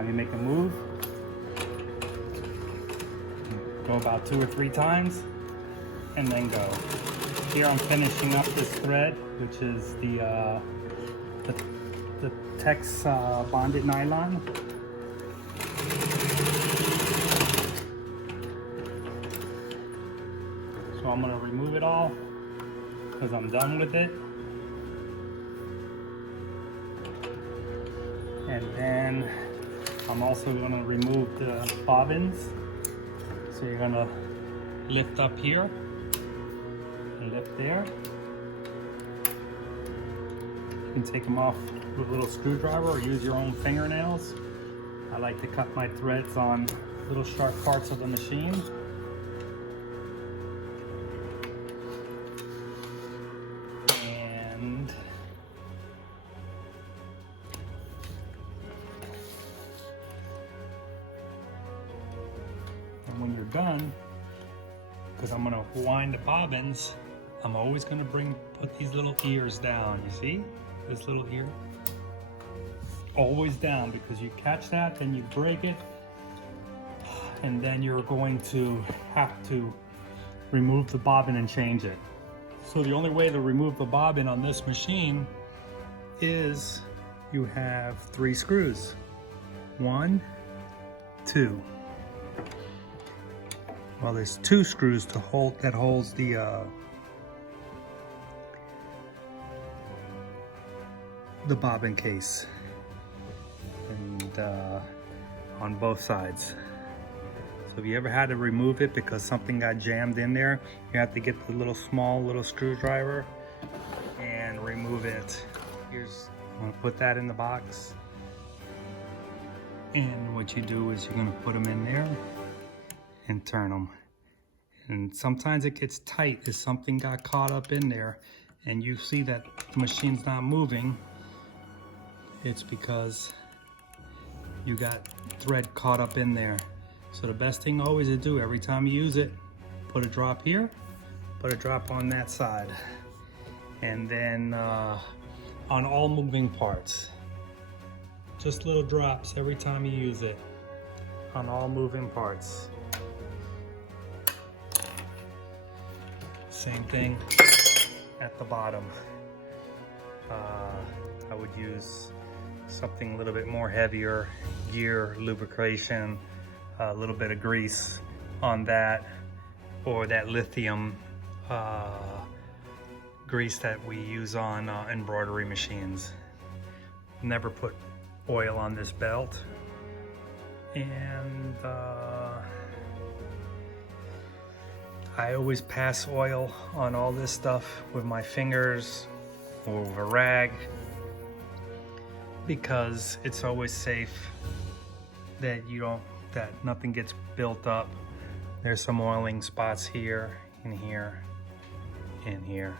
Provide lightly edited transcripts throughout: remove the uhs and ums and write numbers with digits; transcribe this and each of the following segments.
time you make a move, go about 2 or 3 times, and then go. Here I'm finishing up this thread, which is the Tex bonded nylon. So I'm gonna remove it all because I'm done with it. And then I'm also gonna remove the bobbins. So you're gonna lift up here and lift there. You can take them off with a little screwdriver or use your own fingernails. I like to cut my threads on little sharp parts of the machine. And when you're done, because I'm gonna wind the bobbins, I'm always gonna put these little ears down. You see this little ear? Always down, because you catch that, then you break it, and then you're going to have to remove the bobbin and change it. So the only way to remove the bobbin on this machine is you have 3 screws. 1, 2. Well, there's 2 screws to hold that holds the bobbin case, and on both sides. So if you ever had to remove it because something got jammed in there, you have to get the small little screwdriver and remove it. I'm gonna put that in the box, and what you do is you're gonna put them in there and turn them. And sometimes it gets tight if something got caught up in there and you see that the machine's not moving. It's because you got thread caught up in there. So the best thing always to do every time you use it, put a drop here, put a drop on that side, and then on all moving parts, just little drops every time you use it on all moving parts. Same thing at the bottom. I would use something a little bit more heavier, gear, lubrication, a little bit of grease on that, or that lithium grease that we use on embroidery machines. Never put oil on this belt. And I always pass oil on all this stuff with my fingers or with a rag, because it's always safe that nothing gets built up. There's some oiling spots here and here and here.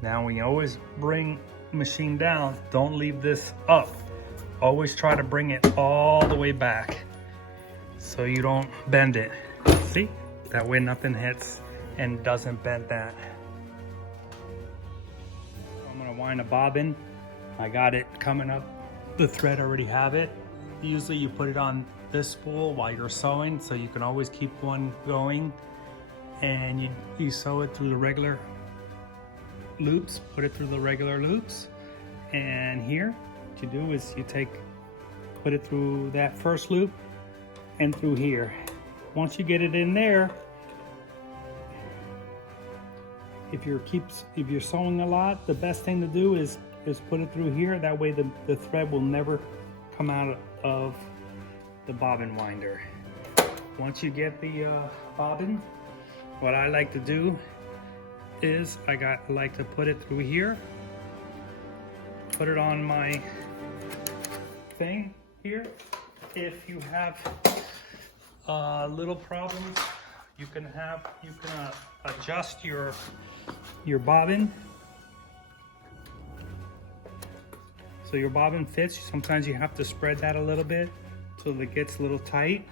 Now when you always bring the machine down, don't leave this up. Always try to bring it all the way back so you don't bend it. See? That way nothing hits and doesn't bend that. I'm gonna wind a bobbin. I got it coming up. The thread, I already have it. Usually you put it on this spool while you're sewing, so you can always keep one going. And you sew it through the regular loops, put it through the regular loops. And here, what you do is you put it through that first loop and through here. Once you get it in there, if you're sewing a lot, the best thing to do is put it through here. That way the thread will never come out of the bobbin winder. Once you get the bobbin, what I like to do is I like to put it through here, put it on my thing here. If you have little problems, you can adjust your bobbin so your bobbin fits. Sometimes you have to spread that a little bit so it gets a little tight.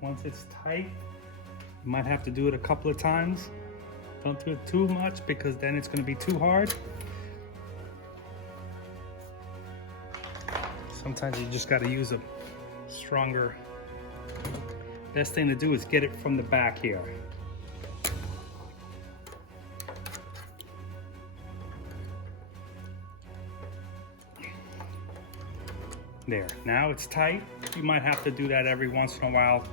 Once it's tight, You might have to do it a couple of times. Don't do it too much because then it's going to be too hard. Sometimes you just got to use a stronger. Best thing to do is get it from the back here. There, now it's tight. You might have to do that every once in a while.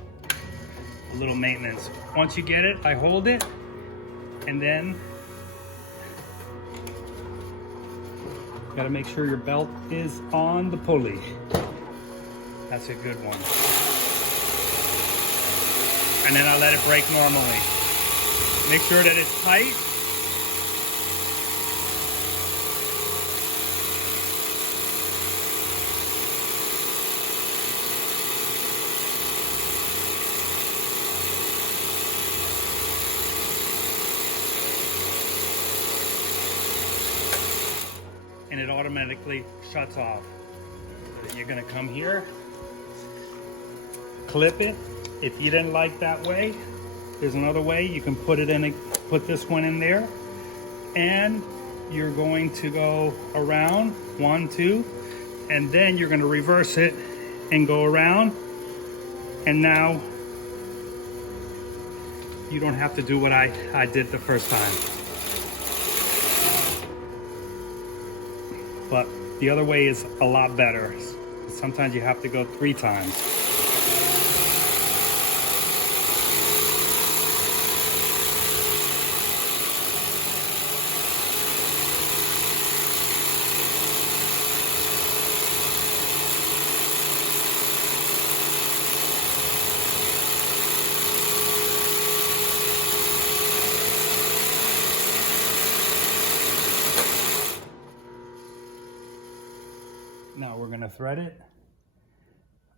A little maintenance. Once you get it, I hold it, and then got to make sure your belt is on the pulley. That's a good one. And then I let it break normally. Make sure that it's tight. And it automatically shuts off. Then you're gonna come here, clip it. If you didn't like that way, there's another way. You can put it in, put this one in there, and you're going to go around 1, 2, and then you're gonna reverse it and go around. And now you don't have to do what I did the first time. But the other way is a lot better. Sometimes you have to go 3 times. Now we're gonna thread it.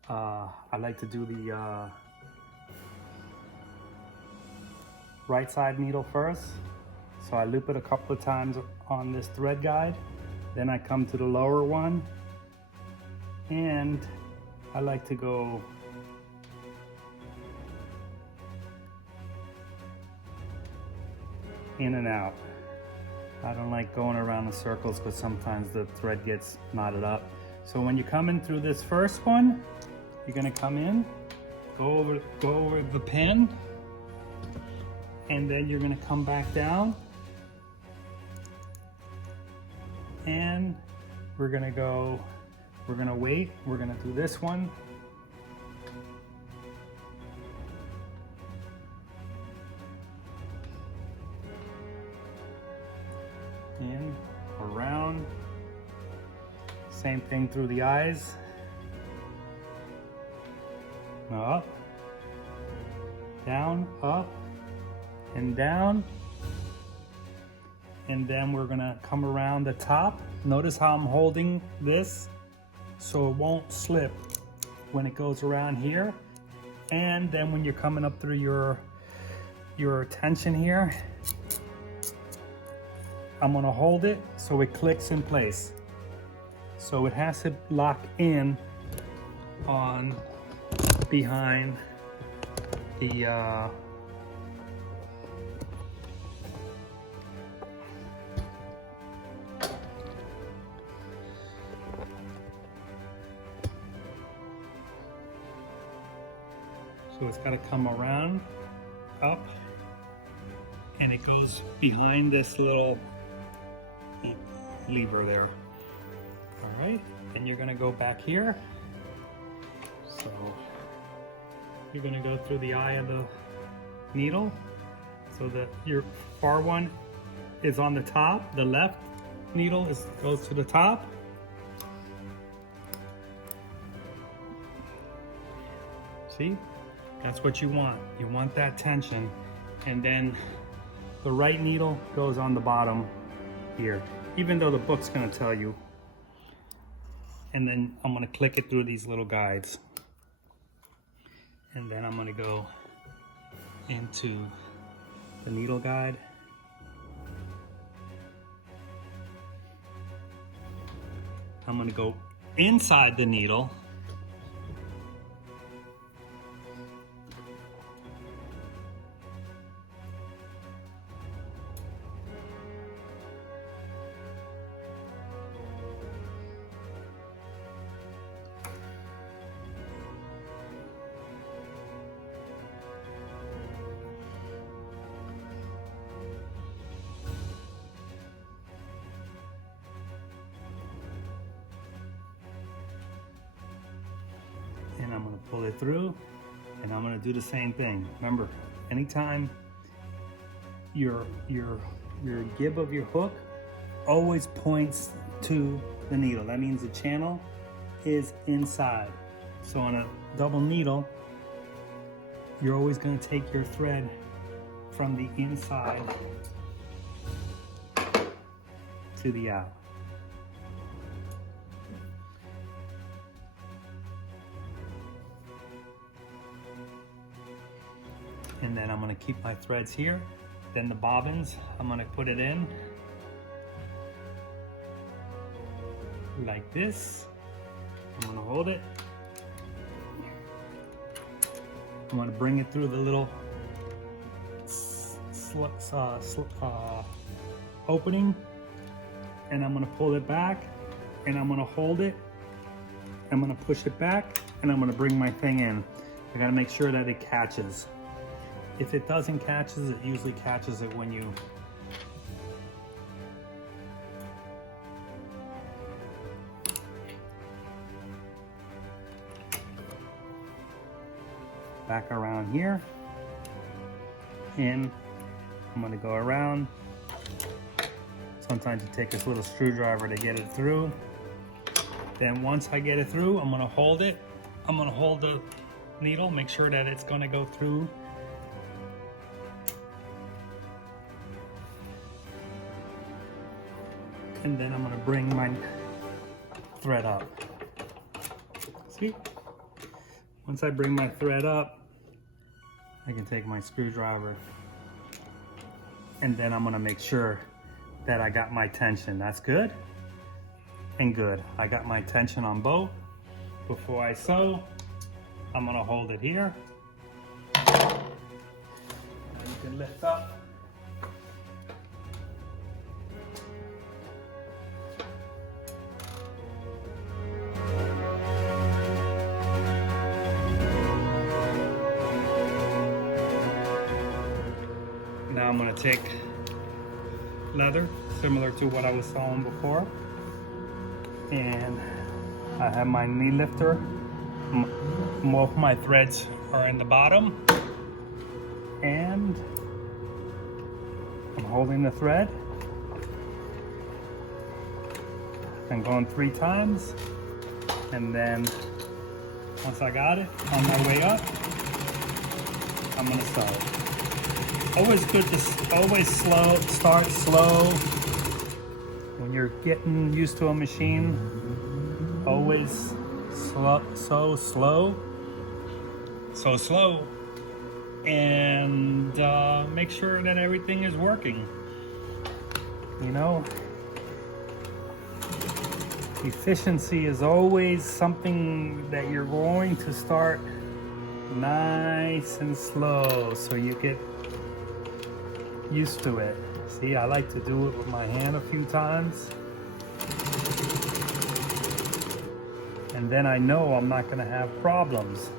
I like to do the right side needle first. So I loop it a couple of times on this thread guide. Then I come to the lower one. And I like to go in and out. I don't like going around in circles because sometimes the thread gets knotted up. So when you come in through this first one, you're gonna come in, go over the pin, and then you're gonna come back down, and we're gonna wait, we're gonna do this one. In, around, same thing through the eyes, up, down, up, and down, and then we're gonna come around the top. Notice how I'm holding this so it won't slip when it goes around here, and then when you're coming up through your tension here, I'm gonna hold it so it clicks in place. So it has to lock in on behind the so it's got to come around, up, and it goes behind this little lever there. All right, and you're gonna go back here. So you're gonna go through the eye of the needle so that your far one is on the top. The left needle goes to the top. See, that's what you want. You want that tension. And then the right needle goes on the bottom here, even though the book's gonna tell you. And then I'm gonna click it through these little guides. And then I'm gonna go into the needle guide. I'm gonna go inside the needle. pull it through, and I'm gonna do the same thing. Remember, anytime your gib of your hook always points to the needle. That means the channel is inside. So on a double needle, you're always going to take your thread from the inside to the out. And then I'm going to keep my threads here. Then the bobbins, I'm going to put it in like this. I'm going to hold it. I'm going to bring it through the little opening, and I'm going to pull it back, and I'm going to hold it. I'm going to push it back, and I'm going to bring my thing in. I got to make sure that it catches. If it doesn't catch it usually catches it when you back around here, and I'm going to go around. Sometimes it takes this little screwdriver to get it through. Then once I get it through, I'm going to hold it. I'm going to hold the needle, make sure that it's going to go through. And then I'm going to bring my thread up. See? Once I bring my thread up, I can take my screwdriver, and then I'm going to make sure that I got my tension. That's good and good. I got my tension on both. Before I sew, I'm going to hold it here. Now you can lift up. Now I'm going to take leather, similar to what I was sewing before, and I have my knee lifter. Most of my threads are in the bottom, and I'm holding the thread. I'm going 3 times, and then once I got it on my way up, I'm going to sew. Always good to start slow. When you're getting used to a machine, always so slow, and make sure that everything is working. You know, efficiency is always something that you're going to start nice and slow, so you get used to it. See, I like to do it with my hand a few times, and then I know I'm not going to have problems.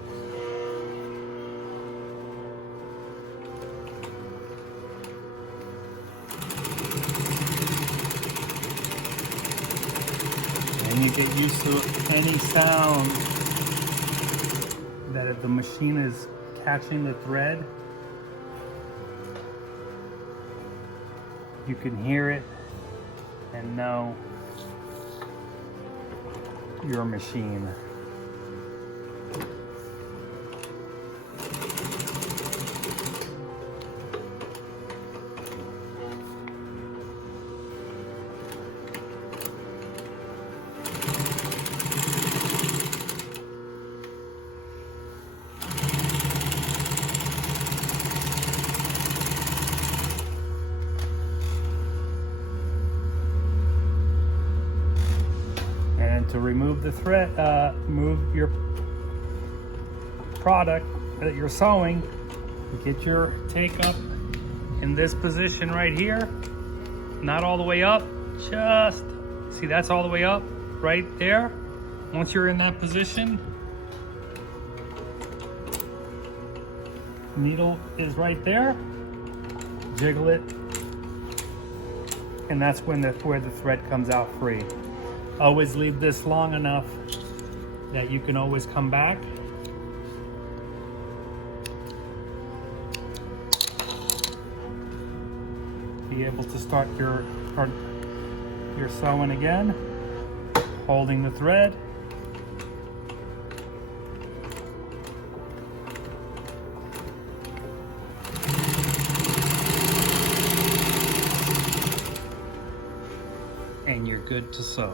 And you get used to any sound that if the machine is catching the thread, you can hear it and know your machine. To remove the thread, move your product that you're sewing, get your take up in this position right here, not all the way up, just, see, that's all the way up right there. Once you're in that position, needle is right there, jiggle it, and that's when where the thread comes out free. Always leave this long enough that you can always come back be able to start your sewing again, holding the thread. And you're good to sew.